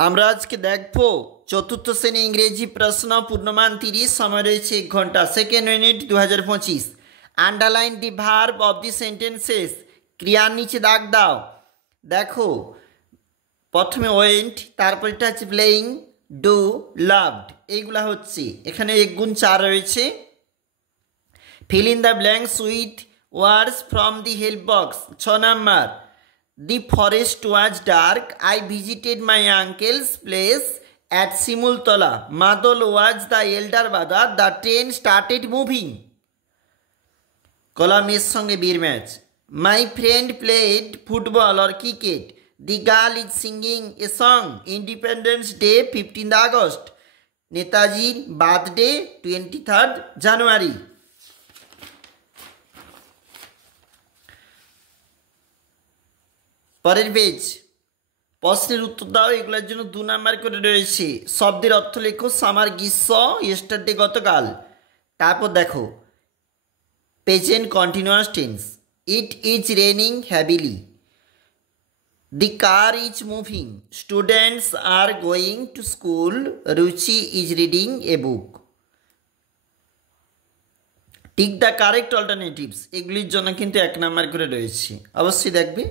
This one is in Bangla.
আমরা আজকে দেখব চতুর্থ শ্রেণী ইংরেজি প্রশ্ন পূর্ণমান 30 সময় রয়েছে 1 ঘন্টা second unit 2025 underline the verb of the sentences ক্রিয়ার নিচে দাগ দাও। দেখো প্রথমে ওয়েন্ট, তারপর এটা হচ্ছে প্লেইং, ডু, লাভড, এইগুলা হচ্ছে এখানে 1 গুণ 4 রয়েছে। Fill in the blanks with words from the help box. 6 number The forest was dark. I visited my uncle's place at Simultola. Madol was the elder brother. The train started moving. কলামের সঙ্গে বীর match. My friend played football or cricket. The girl is singing a song. Independence Day 15th August. নেতাজির বার্থডে 23rd January. পরের পেজ, প্রশ্নের উত্তর দাও। এগুলোর জন্য 2 নাম্বার করে রয়েছে। শব্দের অর্থ লেখো। সামার গ্রীষ্ম, ইয়েস্টারডে গতকাল। তারপর দেখো present continuous tense. It is raining heavily. The car is moving. Students are going to school. Ruchi is reading a book. Tick the correct alternatives, এগুলির জন্য কিন্তু 1 নাম্বার করে রয়েছে, অবশ্যই দেখবে।